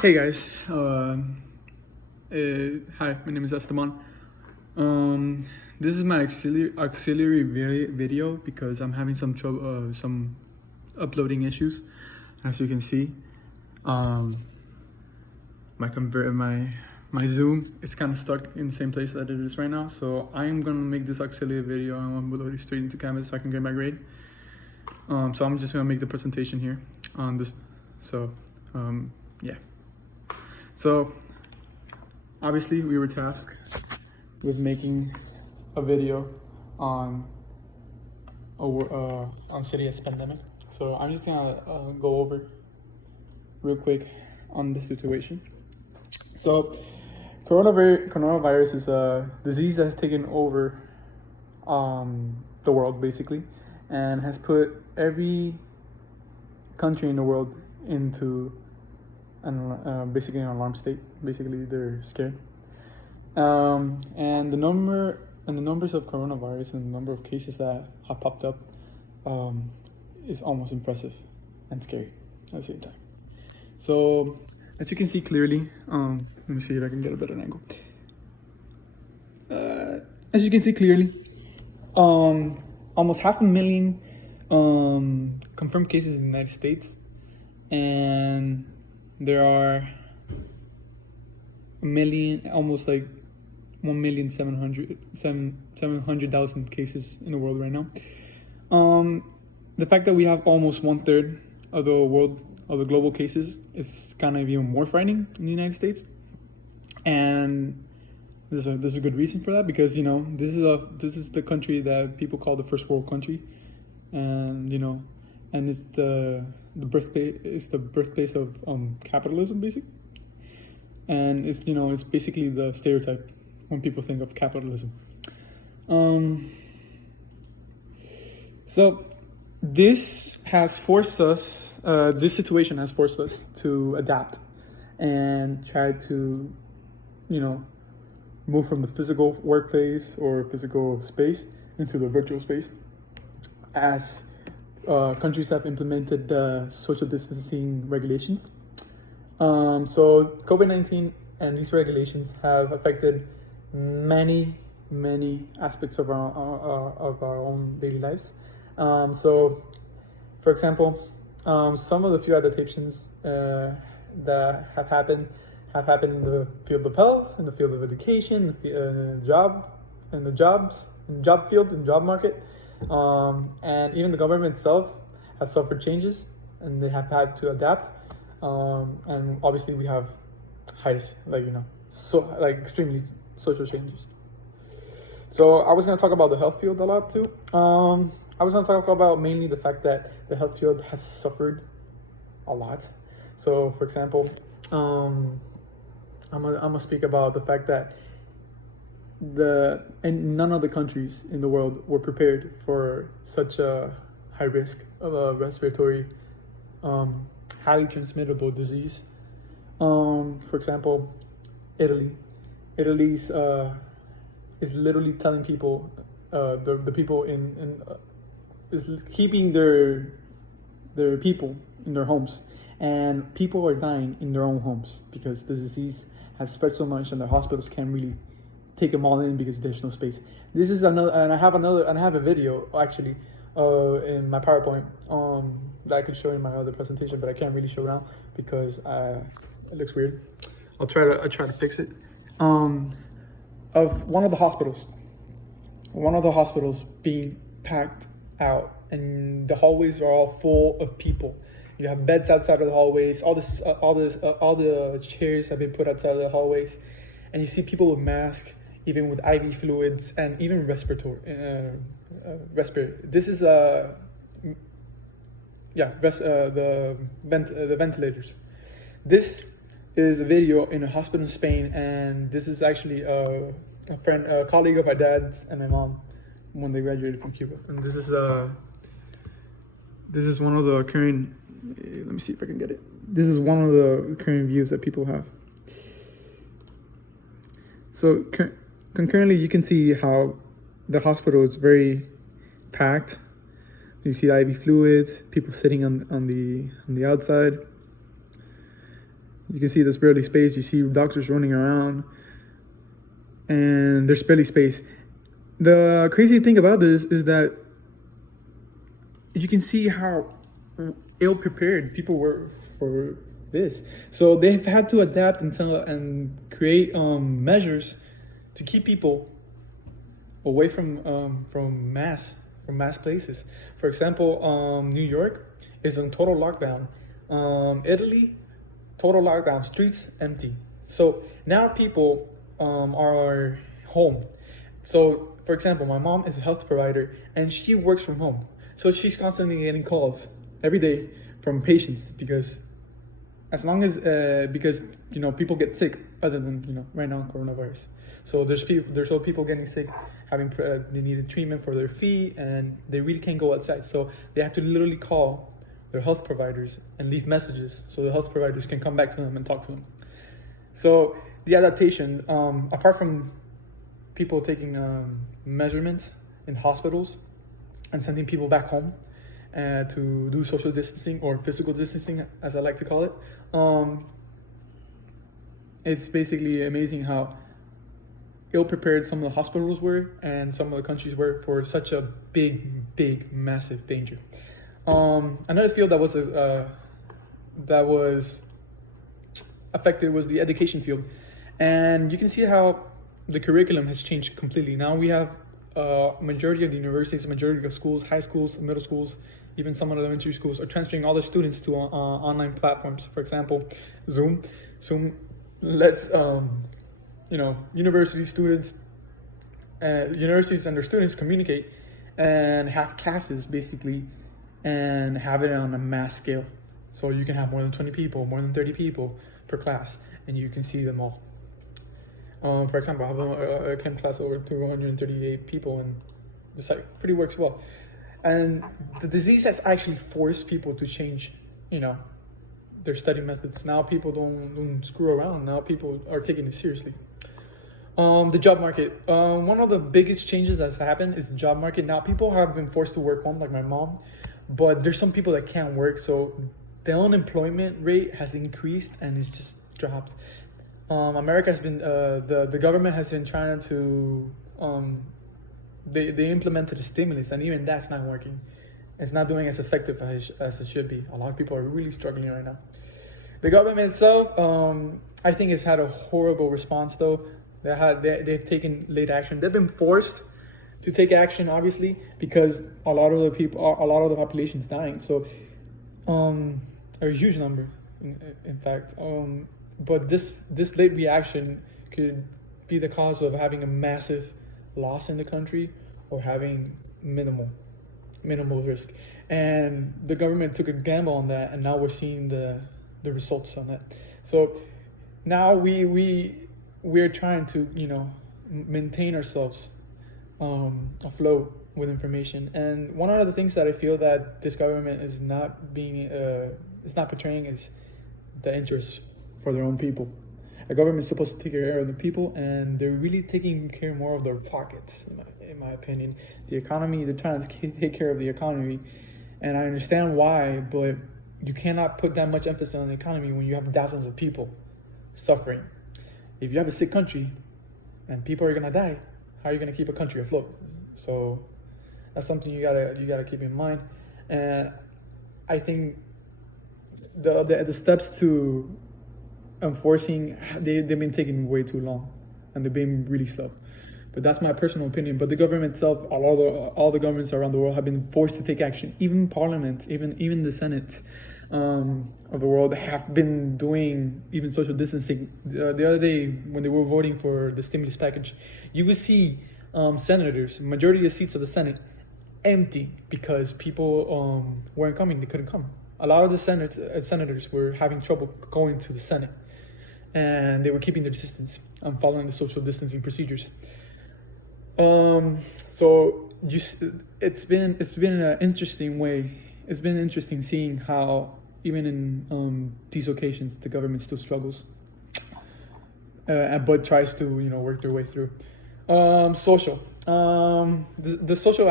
Hey guys, hi, my name is Esteban. This is my auxiliary video because I'm having some trouble, some uploading issues, as you can see. My Zoom is kind of stuck in the same place that it is right now, so I'm gonna make this auxiliary video and I'm upload it straight into Canvas so I can get my grade. So I'm just gonna make the presentation here on this. So yeah. So obviously we were tasked with making a video on serious pandemic. So I'm just gonna go over real quick on the situation. So coronavirus is a disease that has taken over the world basically, and has put every country in the world into basically an alarm state. Basically, they're scared. And the numbers of coronavirus and the number of cases that have popped up is almost impressive and scary at the same time. So, as you can see clearly, let me see if I can get a better angle. As you can see clearly, almost 500,000 confirmed cases in the United States, and there are almost like 1,700,000 cases in the world right now. The fact that we have almost 1/3 of the global cases is kind of even more frightening in the United States, and there's a good reason for that, because this is the country that people call the first world country, and and it's the birthplace of capitalism, basically, and it's it's basically the stereotype when people think of capitalism. So this situation has forced us to adapt and try to move from the physical workplace or physical space into the virtual space, as countries have implemented social distancing regulations. So COVID-19 and these regulations have affected many aspects of our own daily lives. So, for example, some of the few adaptations that have happened in the field of health, in the field of education, the job market. And even the government itself has suffered changes, and they have had to adapt. And obviously we have extremely social changes. So I was going to talk about the health field a lot too. I was going to talk about mainly the fact that the health field has suffered a lot. So, for example, I'm gonna speak about the fact that none of the countries in the world were prepared for such a high risk of a respiratory, highly transmittable disease. For example, Italy is literally telling people, the people is keeping their people in their homes, and people are dying in their own homes because the disease has spread so much, and the hospitals can't really take them all in because there's no space. This is another, and I have a video actually in my PowerPoint that I could show in my other presentation, but I can't really show now because it looks weird. I try to fix it. Of one of the hospitals being packed out, and the hallways are all full of people. You have beds outside of the hallways. All the chairs have been put outside of the hallways, and you see people with masks, even with IV fluids, and even respirator. This is the ventilators. This is a video in a hospital in Spain, and this is actually a colleague of my dad's and my mom when they graduated from Cuba. And this is one of the current. Let me see if I can get it. This is one of the current views that people have. So concurrently, you can see how the hospital is very packed. You see IV fluids, people sitting on the outside. You can see there's barely space. You see doctors running around, and there's barely space. The crazy thing about this is that you can see how ill prepared people were for this. So they've had to adapt and create measures to keep people away from mass places. For example, New York is in total lockdown. Italy, total lockdown. Streets empty. So now people are home. So, for example, my mom is a health provider and she works from home. So she's constantly getting calls every day from patients because people get sick other than right now coronavirus. So there's all people getting sick, they needed treatment for their feet and they really can't go outside. So they have to literally call their health providers and leave messages so the health providers can come back to them and talk to them. So the adaptation, apart from people taking measurements in hospitals and sending people back home to do social distancing or physical distancing, as I like to call it, it's basically amazing how ill-prepared some of the hospitals were and some of the countries were for such a big, massive danger. Another field that was affected was the education field. And you can see how the curriculum has changed completely. Now we have majority of the universities, majority of schools, high schools, middle schools, even some elementary schools are transferring all their students to online platforms. For example, Zoom. Zoom lets university students, universities and their students communicate and have classes basically, and have it on a mass scale. So you can have more than 20 people, more than 30 people per class, and you can see them all. For example, I have a chem class over 238 people, and the site pretty works well. And the disease has actually forced people to change, their study methods. Now people don't screw around. Now people are taking it seriously. The job market. One of the biggest changes that's happened is the job market. Now people have been forced to work home, like my mom, but there's some people that can't work. So the unemployment rate has increased and it's just dropped. America has been, the government has been trying to, they implemented a stimulus, and even that's not working. It's not doing as effective as it should be. A lot of people are really struggling right now. The government itself, I think, has had a horrible response though. They've taken late action. They've been forced to take action, obviously, because a lot of the population is dying. So, a huge number, in fact. But this late reaction could be the cause of having a massive loss in the country or having minimal risk. And the government took a gamble on that, and now we're seeing the results on that. So now we're trying to maintain ourselves afloat with information. And one of the things that I feel that this government is not portraying is the interest for their own people. A government is supposed to take care of the people, and they're really taking care more of their pockets, in my opinion. The economy, they're trying to take care of the economy, and I understand why, but you cannot put that much emphasis on the economy when you have thousands of people suffering. If you have a sick country and people are gonna die, how are you gonna keep a country afloat? So that's something you gotta keep in mind. And I think the steps to enforcing, they've been taking way too long, and they've been really slow. But that's my personal opinion. But the government itself, all the governments around the world have been forced to take action. Even parliaments, even the senates of the world have been doing even social distancing. The other day, when they were voting for the stimulus package, you would see senators, majority of the seats of the Senate, empty because people weren't coming. They couldn't come. A lot of the senators were having trouble going to the Senate, and they were keeping their distance and following the social distancing procedures. So it's been an interesting way. It's been interesting seeing how even in these occasions the government still struggles, but tries to work their way through. Social. The social